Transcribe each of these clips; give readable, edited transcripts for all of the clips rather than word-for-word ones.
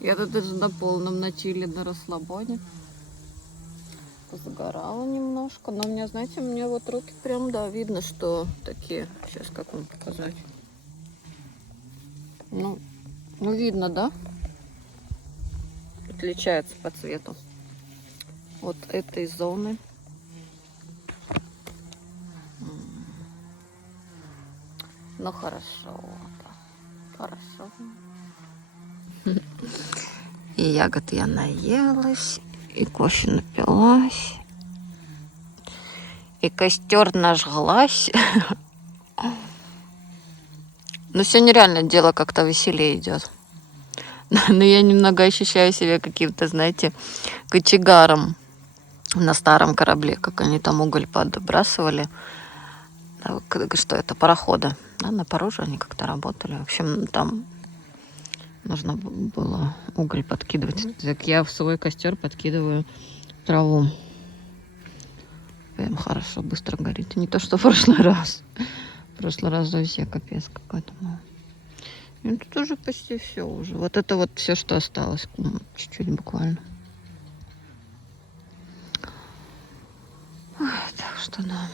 Я тут даже на полном на чили, на расслабоне. Загорала немножко. Но у меня, знаете, у меня вот руки прям, да, видно, что такие. Сейчас как вам показать. Ну видно, да? Отличается по цвету. Вот этой зоны. Ну хорошо. Хорошо. И ягод я наелась, и кофе напилась, и костер нажглась. Но сегодня реально дело как-то веселее идет. Но я немного ощущаю себя каким-то, знаете, кочегаром на старом корабле, как они там уголь подбрасывали. Что это, парохода. Да, на пару же они как-то работали. В общем, там нужно было уголь подкидывать. Так я в свой костер подкидываю траву. Прям хорошо, быстро горит. Не то, что в прошлый раз. В прошлый раз вообще капец какой-то. Ну, тут уже почти все уже. Вот это вот все, что осталось. Чуть-чуть буквально. Ой, так что да.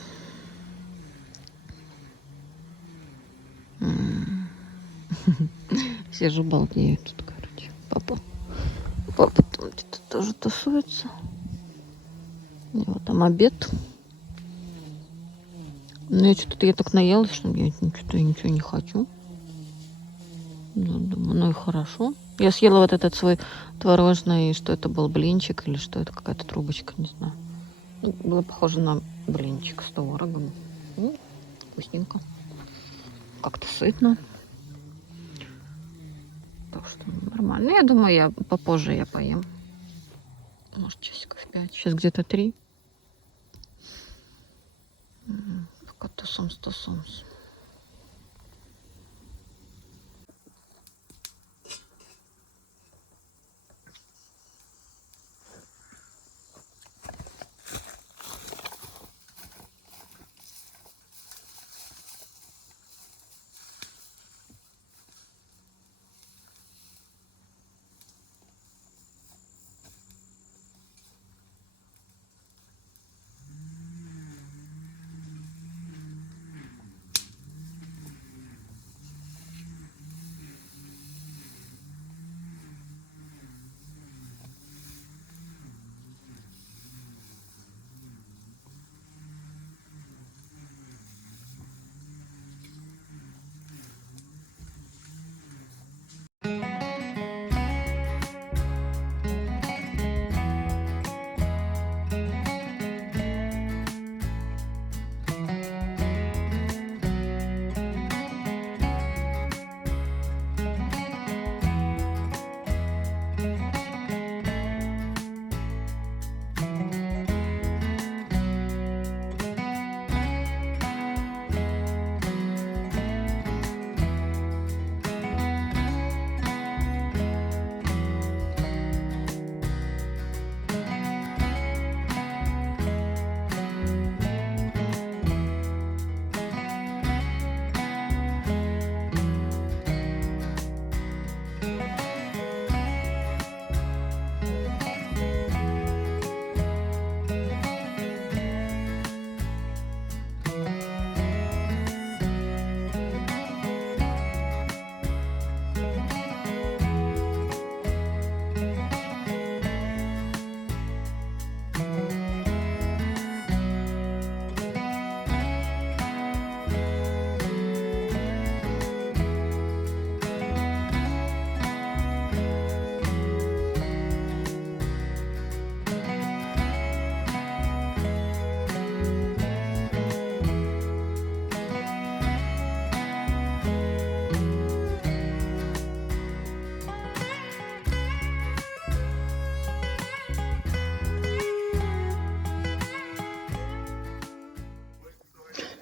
Все же балдеют тут, короче. Папа там где-то тоже тусуется. У него там обед. Но я что-то я так наелась, что я что-то ничего не хочу. Думаю, ну и хорошо. Я съела вот этот свой творожный, что это был, блинчик или что это, какая-то трубочка, не знаю. Ну, было похоже на блинчик с творогом. Ну, вкусненько. Как-то сытно. Так что нормально. Я думаю, я попозже я поем. Может, часиков 5. Сейчас где-то 3. Пока тусом-тусом.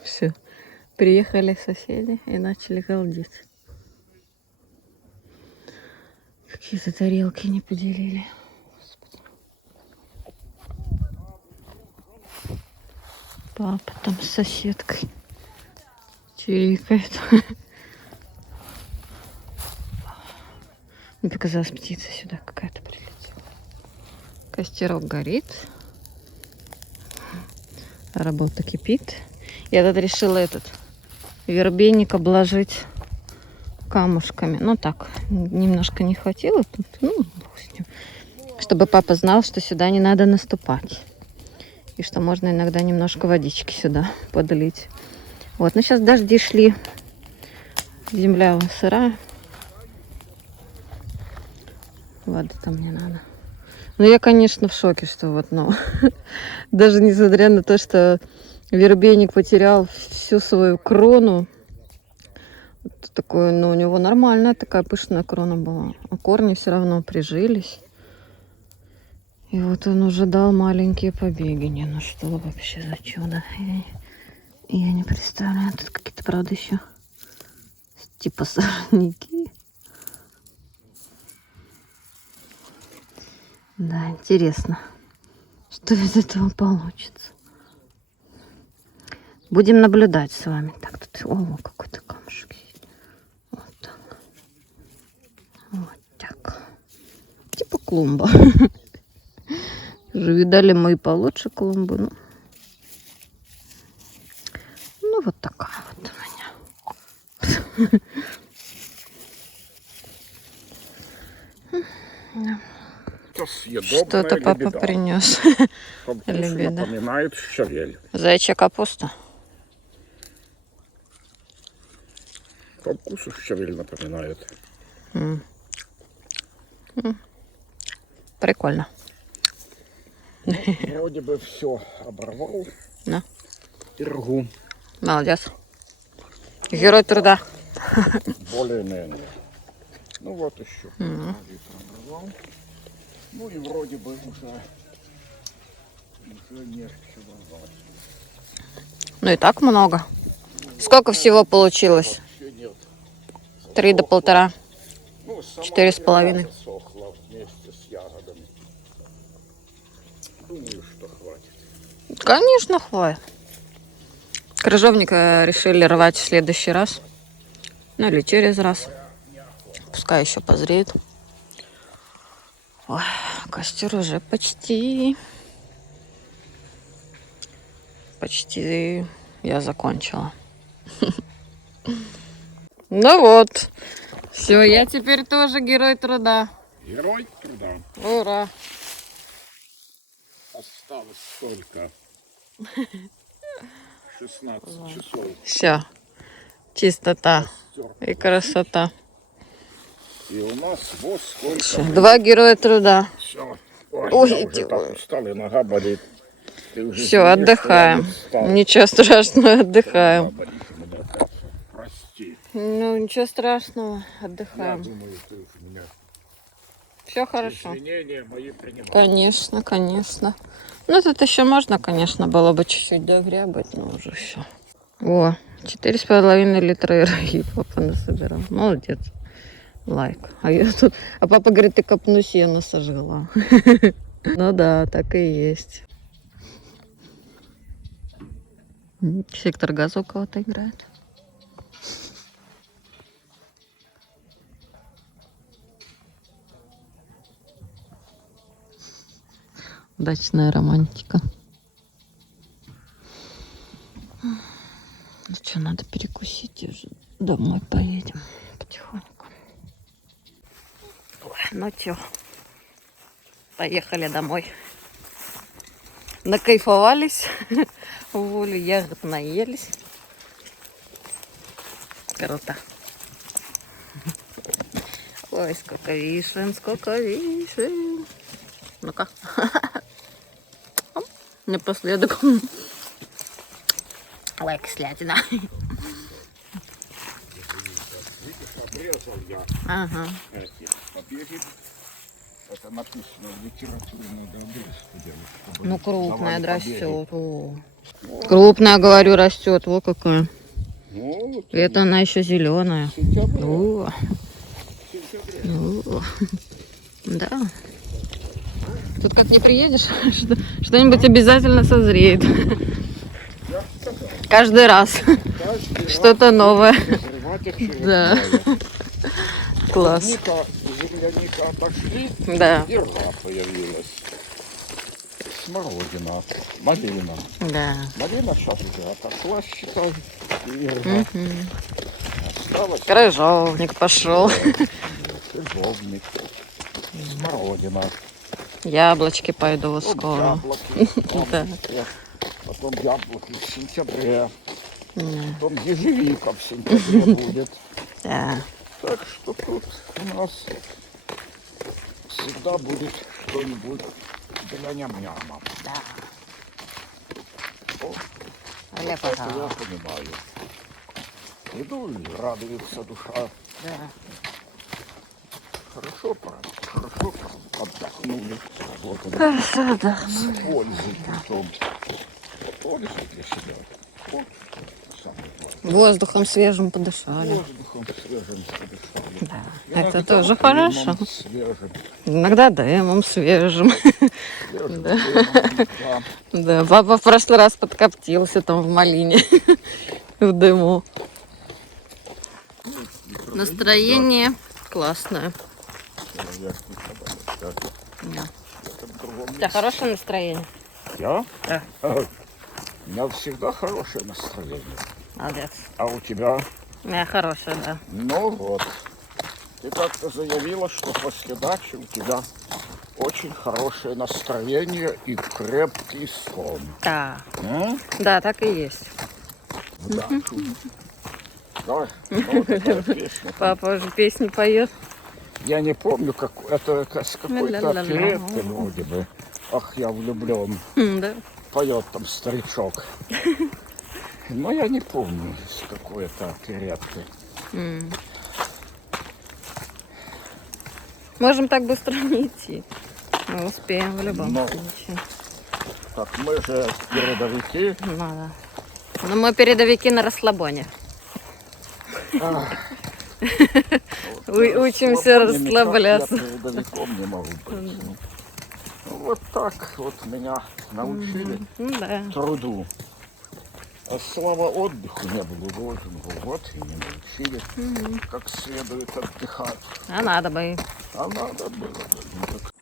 Все. Приехали соседи и начали галдеть. Какие-то тарелки не поделили. Господи. Папа там с соседкой чирикает. Мне показалось, птица сюда какая-то прилетела. Костерок горит. Работа кипит. Я тут решила этот вербейник обложить камушками. Ну так, немножко не хватило тут. Ну, чтобы папа знал, что сюда не надо наступать. И что можно иногда немножко водички сюда подлить. Вот, ну сейчас дожди шли. Земля сырая. Воды там не надо. Ну, я, конечно, в шоке, что вот, но даже несмотря на то, что вербейник потерял всю свою крону, вот такой, ну, у него нормальная такая пышная крона была, а корни все равно прижились. И вот он уже дал маленькие побеги. Не, ну что вообще за чудо? Я не представляю, тут какие-то, правда, еще типа сорняки. Да, интересно, что из этого получится. Будем наблюдать с вами. Так, тут, о, какой-то камушек есть. Вот так. Вот так. Типа клумба. Уже видали мы и получше клумбы. Ну, вот такая вот у меня. Что-то папа принес. Лебеда. Напоминает щавель. Заячья капуста. По вкусу щавель напоминает. Прикольно. Ну, вроде бы все оборвал. Да. И ргу. Молодец. Герой труда. Более-менее. Ну вот еще. Оборвал. Ну и вроде бы уже не оборвал. Ну и так много. Сколько всего получилось? 3 до 1,5. Ну, 4,5. Сохла вместе с ягодами. Думаю, что хватит. Конечно, хватит. Крыжовника решили рвать в следующий раз. Ну или через раз. Пускай еще позреет. Ой, костер уже почти я закончила. Ну вот. Все, я теперь тоже герой труда. Герой труда. Ура. Осталось только 16 часов. Все. Чистота и красота. И у нас вот сколько. Всё, 2 героя труда. Все. Ой, Ой, я уже так устал, и нога болит. Все, отдыхаем. Ничего страшного, отдыхаем. Прости. Ну, ничего страшного, Я отдыхаем. думаю, ты уж меня Все хорошо. извинения мои принимаешь. Конечно, конечно. Ну, тут еще можно, конечно, было бы чуть-чуть догрябать, но уже все. О, 4,5 литра ираги папа насобирал. Молодец. Лайк. А папа говорит, ты копну сена сожгла. Ну да, так и есть. Сектор газа у кого-то играет. Дачная романтика. Ну что, надо перекусить и уже домой поедем потихоньку. Ой, ну что, поехали домой. Накайфовались, волю ягод наелись. Круто. Ой, сколько вишен, сколько вишен. Ну-ка. Напоследок. Ой, кислятина. Обрезал я Ага. эти побеги. Это написано в литературе, надо обрезку делать. Чтобы Ну, крупная давали побеги. растет. О. Крупная, говорю, растет. Вот какая. Ну, вот Это она еще зеленая. в сентябре. О. В сентябре. О. Да. Тут как не приедешь, что-нибудь обязательно созреет. Я сказал, Каждый раз каждый что-то раз новое. разрывать очередное. Да. Класс. Клубника земляника отошли, Да, и ржа появилась. Смородина, малина. да. Малина сейчас уже отошла, считай, и ржа. Осталось Крыжовник пошел. крыжовник, смородина, Яблочки пойду вот потом скоро. яблоки в Да. августе, потом яблоки в сентябре, Да. потом ежевика в сентябре будет. Да. Так что тут у нас всегда будет что-нибудь для ням-няма. Да. О, Олег, вот это я пожалуйста. понимаю. Иду и радуется душа. Да. Хорошо отдохнули. Вот он, Хорошо, да. с пользой притом. Пользой для себя. Вот самое главное. Воздухом свежим подышали. Воздухом свежим подышали. Да. Иногда Это тоже дымом хорошо. свежим. Иногда дымом свежим. Свежим Да. дымом, да. Да, папа в прошлый раз подкоптился там в малине. В дыму. Настроение классное. Человек никогда не скажет. Да. Это в другом У тебя месте. хорошее настроение? Я? Да. У меня всегда хорошее настроение. Молодец. А у тебя? У меня хорошее, да. Ну вот. Ты как-то заявила, что после дачи у тебя очень хорошее настроение и крепкий сон. Да. М? Да, так и есть. Дачу. Давай, ну, такая песня. Папа уже песни поет. Я не помню, как это с какой-то Ля-ля-ля-ля. оперетты вроде бы. Ах, я влюблен. Да. Поет там старичок. Но я не помню, с какой это оперетты. М. Можем так быстро не идти. Мы успеем в любом Но. случае. Так, мы же передовики. Надо. Но мы передовики на расслабоне. Учимся расслабляться. Я передовиком не могу быть. Ну, вот так вот меня научили Ну да. труду. А слава отдыху не было вложено. Вот и не научили, как следует отдыхать. А надо бы. А надо было бы.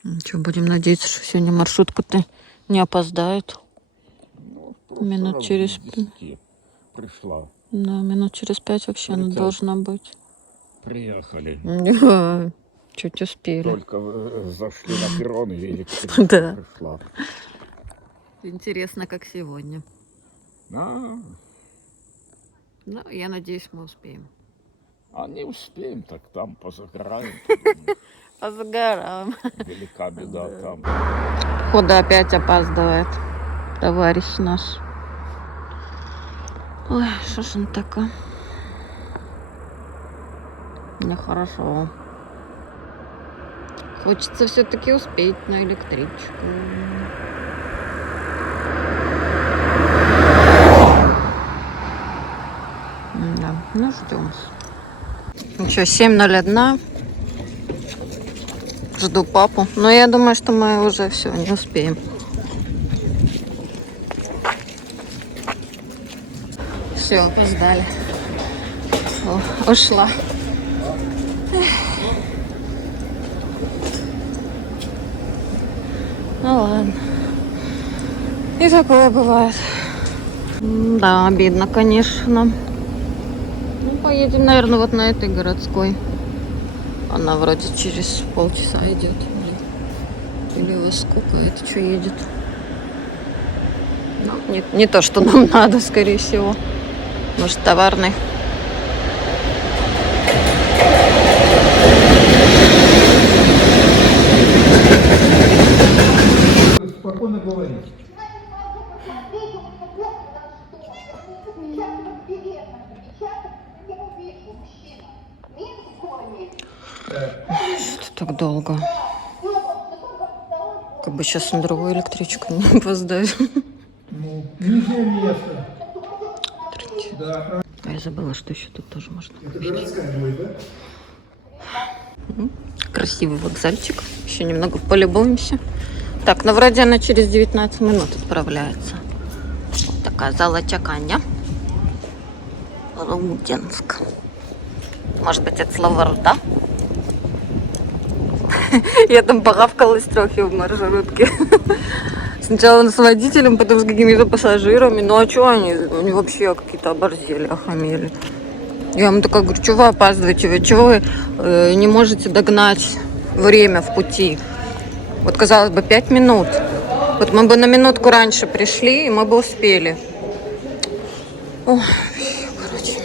Ну, так, Что, будем надеяться, что сегодня маршрутка-то не опоздает. ну, в прошлый Минут раз через без 10 пришла. Да, минут через 5 вообще она Приказ. должна быть. Приехали. Да, чуть успели. Только зашли на перрон и электричка Да. пришла. Интересно, как сегодня. А, Ну, я надеюсь, мы успеем. а не успеем, так там позагораем. Позагораем. Велика беда там. Походу опять опаздывает товарищ наш. Ой, что ж он такое? Нехорошо. Хочется все-таки успеть на электричку. Да, ну ждем. Ну что, 7:01. Жду папу. Но я думаю, что мы уже все, не успеем. Все, опоздали. О, ушла. Ну ладно. И такое бывает. Да, обидно, конечно. Ну, поедем, наверное, вот на этой городской. Она вроде через полчаса идет. Или во сколько это что едет? Ну, не то, что нам надо, скорее всего. Может, товарный. Спокойно говорить. Что так долго? Как бы сейчас на другую электричку не опоздаю. Ну, нижнее место. Да, А я забыла, что еще тут тоже можно. это городская будет, да? Красивый вокзальчик. Еще немного полюбуемся. Так, ну вроде она через 19 минут отправляется. Вот такая золотяканя. Лудинск. Может быть, это слово рта? Я там погавкалась трохи в маршрутке. Сначала с водителем, потом с какими-то пассажирами. Ну а что они вообще какие-то оборзели, охамели. Я ему такая говорю, что вы опаздываете? Вы чего вы не можете догнать время в пути? Вот, казалось бы, 5 минут. Вот мы бы на минутку раньше пришли, и мы бы успели. Ой, короче.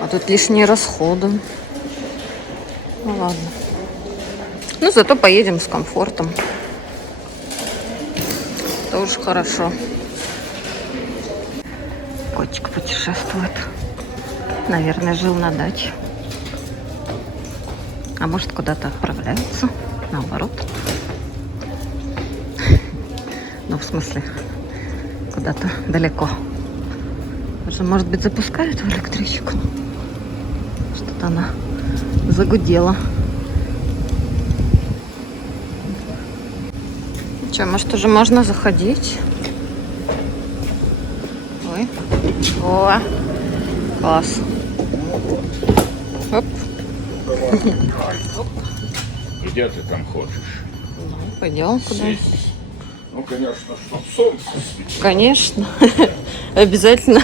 А тут лишние расходы. Ну ладно. Ну, зато поедем с комфортом. Тоже хорошо. Котик путешествует. Наверное, жил на даче. А может, куда-то отправляется. Наоборот. Ну, в смысле, куда-то далеко. Даже, может быть, запускают в электричку. Что-то она загудела. Что, может, уже можно заходить? Ой. О, класс. Оп. Где ты там хочешь? Ну, пойдем куда? Сесть. Ну, конечно, чтоб солнце светило. Конечно. Обязательно.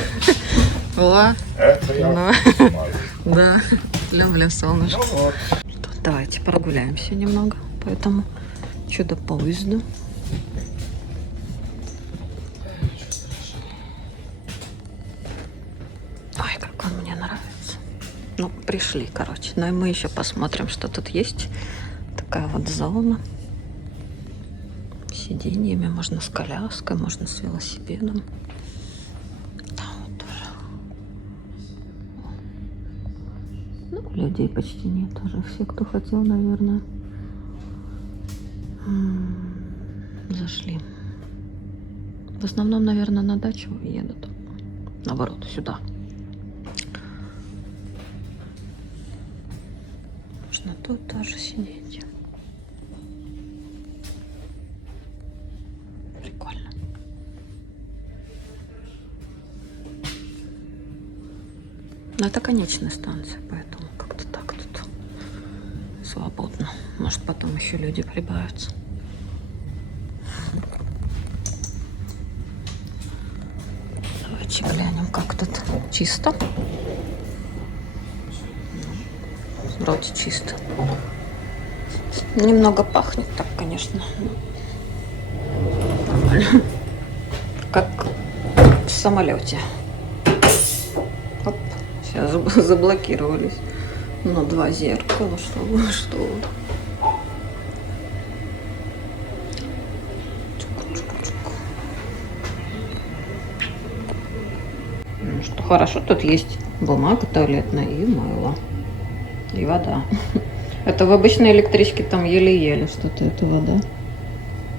О, Это я ну, понимаю. да, люблю солнышко. Ну вот. Давайте прогуляемся немного по этому чудо-поезду. Ой, как он мне нравится. Ну, пришли, короче. Ну и мы еще посмотрим, что тут есть. Такая вот зона. С сиденьями, можно с коляской, можно с велосипедом. Там вот тоже. Ну, людей почти нет уже. Все, кто хотел, наверное, зашли. В основном, наверное, на дачу едут. Наоборот, сюда. Можно тут тоже сидеть. Прикольно. Но это конечная станция, поэтому как-то так тут свободно. Может, потом еще люди прибавятся. Давайте глянем, как тут. Чисто. Вроде чисто. Немного пахнет так, конечно. Нормально. Как в самолете. Оп. Сейчас заблокировались. Но 2 зеркала. Что? Ну, что хорошо, тут есть бумага туалетная и мыло. И вода. Это в обычной электричке там еле-еле что-то, это вода.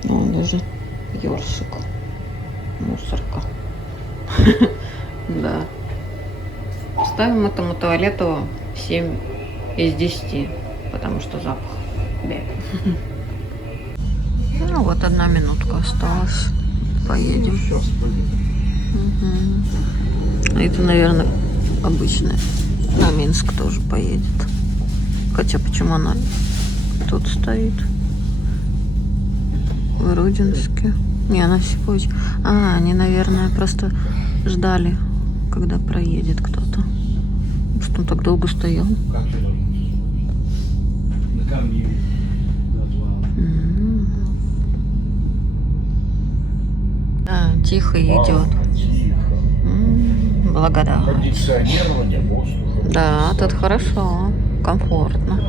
О, даже ёршик. Мусорка. Да. Ставим этому туалету 7 из 10, потому что запах. Ну вот 1 минутка осталась. Поедем. Сейчас поедем. Угу. Это, наверное, обычная. На Минск тоже поедет. Хотя почему она тут стоит? В Рудинске. Не, она всего... А, они, наверное, просто ждали, когда проедет кто-то. Что он так долго стоял? Да, тихо идет. Благодарна. Кондиционирование воздуха. Да, тут хорошо, комфортно.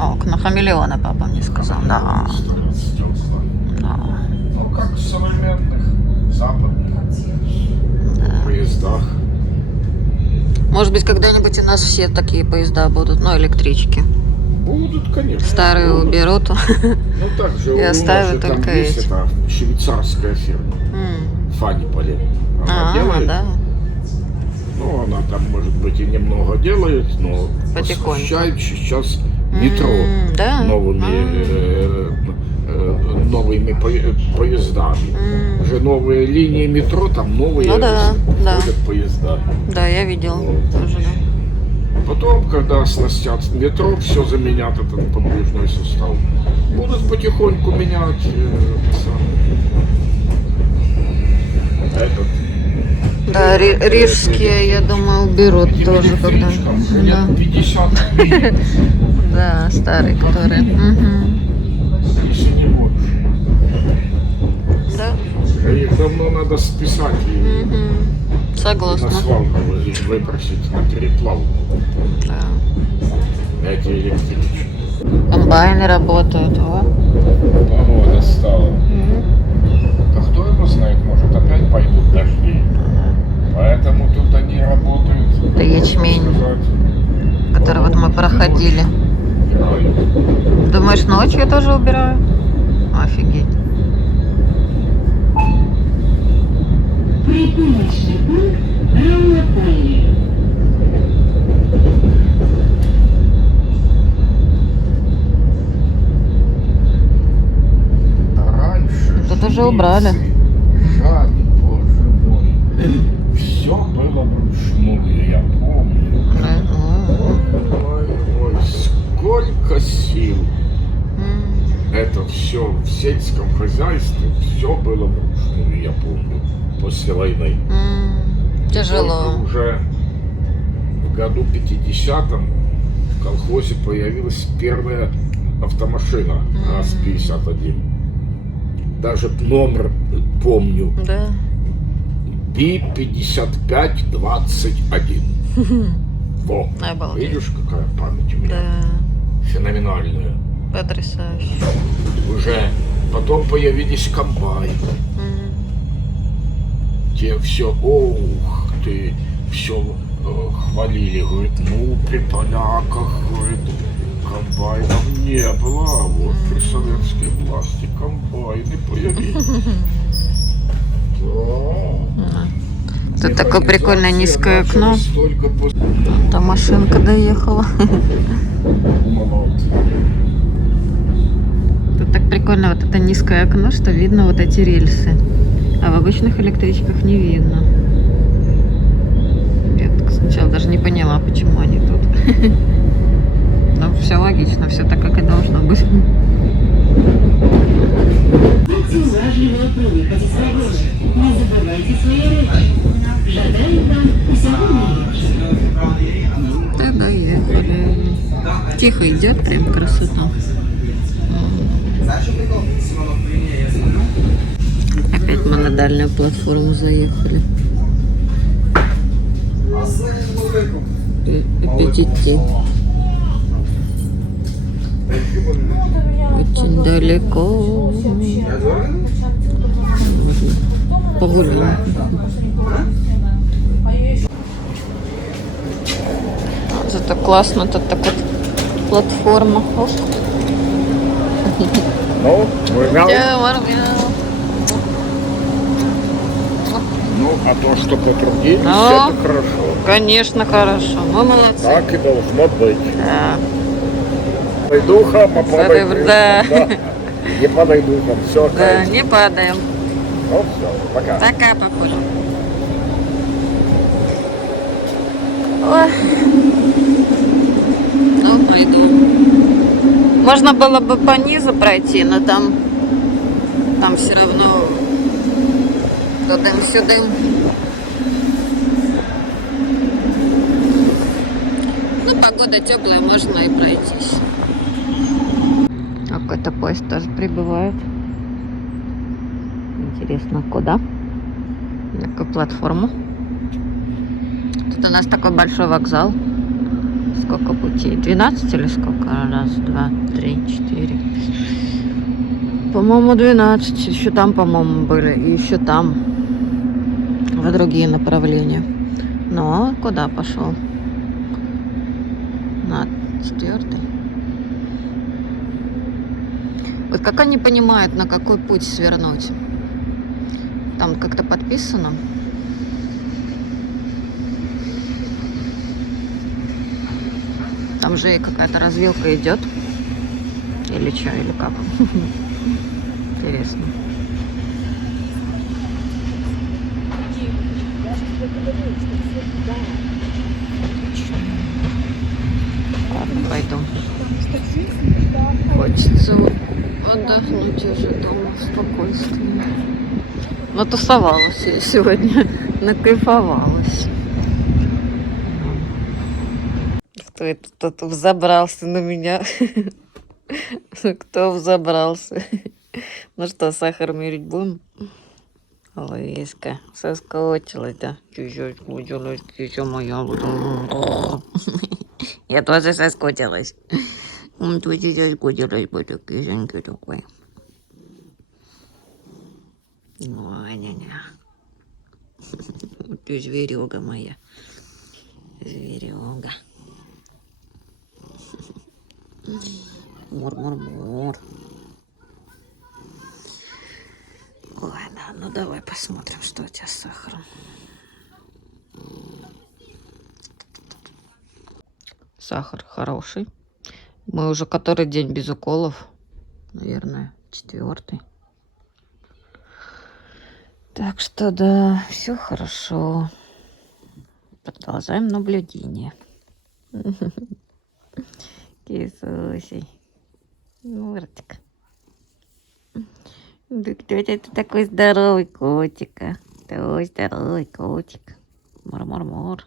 Окна хамелеона, папа мне сказал. Да. Да. Ну, как в современных западных поездах. Может быть, когда-нибудь у нас все такие поезда будут, ну, электрички. Будут, конечно. Старые будут. уберут. Ну, так же И у нас оставят же там только есть эти. эта швейцарская фирма. Фаниполе. Она делает. Да. Ну, она там, может быть, и немного делает, но Потихоньку. восхищает сейчас метро Да. новыми поездами. Уже новые линии метро, там новые Ну да, да. ходят поезда. Да, я видел Вот. тоже, да. Потом, когда оснастят метро, все заменят этот подвижной состав. Будут потихоньку менять этот. Да, рижские, я думаю, уберут тоже когда. Да. 50 Да, старые, которые. Угу. если не больше. Да. Их давно надо списать и Угу. на Согласна. свалку выбросить на переплавку. Да. Эти электрички. Комбайны работают, о. Погода стала. Да кто его знает, может опять пойдут дожди. Поэтому тут они работают. Это ячмень, сказать, который вот мы проходили. убирают. Думаешь, ночью тоже убирают? Офигеть. Припыночный пункт Равнополе. Раньше Тут уже убрали. Жаль, боже мой. Все было вручную, я помню. Ой, сколько сил. Это все в сельском хозяйстве, все было вручную, я помню, после войны. Тяжело. Только уже в году 50-м в колхозе появилась первая автомашина ГАЗ-51. Даже номер помню. Да. Би-5521. Во, Обалдеть. видишь, какая память у меня Да. феноменальная. Потрясающе. Уже потом появились комбайны. Те все, ох ты, все хвалили, говорит, ну при поляках, говорит, комбайнов не было, а вот при советской власти комбайны появились. Да. Тут такое прикольное низкое окно. Началась только после Там машинка доехала. молот. Тут так прикольно вот это низкое окно, что видно вот эти рельсы. А в обычных электричках не видно. Я так сначала даже не поняла, почему они тут. Но все логично, все так, как и должно быть. Будьте уважливы при выходе с вагона. Не забывайте свои речи. Жадаем вам усього найкращого. Да, доехали. Тихо идет, прям красота. Опять мы на дальнюю платформу заехали. Опять идти. Очень далеко. Погуляем. Зато классно, тут так вот платформа. Оп. Ну, выгнал. Ну, а то, что потрудились, Ну. это хорошо. Конечно, хорошо. Мы молодцы. Так и должно быть. Да. Падай духом, а падай Падай, духом. да. Не падай духом. Все, Да, не падаем. Ну, все, пока. Пока, папуля. Ой. Ну, пойду. Можно было бы по низу пройти, но там все равно тудым-сюдым. Ну, погода теплая, можно и пройтись. А какой-то поезд тоже прибывает. Интересно, куда? На какую платформу? Тут у нас такой большой вокзал. Сколько путей? 12 или сколько? Раз, два, три, четыре. По-моему, 12. Еще там, по-моему, были. И еще там. В другие направления. Ну, а куда пошел? На 4-й. Вот как они понимают, на какой путь свернуть? Там как-то подписано. Там же какая-то развилка идет. Или что, или как? Интересно. пойду. Хочется отдохнуть уже дома в спокойствии. Натусовалась я сегодня, накайфовалась. Кто это тут взобрался на меня? Кто взобрался? Ну что, сахар мерить будем? Лыська соскочилась, да? Чуть-чуть скучилась, еще моя. Я тоже соскучилась. Он тоже соскучилась, будет кисенький такой. Ой, няня. Ты зверюга моя. Зверюга. Мур-мур-мур. Ладно, ну давай посмотрим, что у тебя с сахаром. Сахар хороший. Мы уже который день без уколов. Наверное, 4-й. Так что да, все хорошо. Продолжаем наблюдение. Кисусей. Муртик. Да кто это такой здоровый котик, а? Такой здоровый котик. Мур-мур-мур.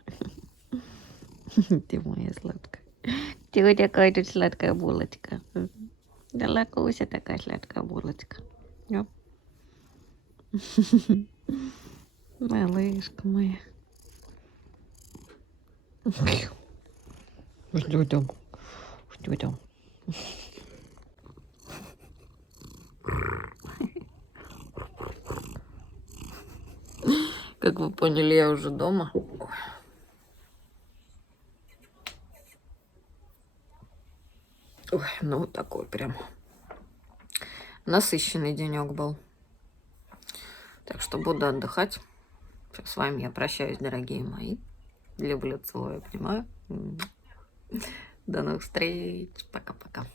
Ты моя сладкая. Ты такая тут сладкая булочка. Да лакуся такая сладкая булочка. Йоп. Малышка моя. Что там? Что там? Как вы поняли, я уже дома. Ой, ну такой прям насыщенный денек был. Так что буду отдыхать. С вами я прощаюсь, дорогие мои. Люблю, целую, обнимаю. До новых встреч. Пока-пока.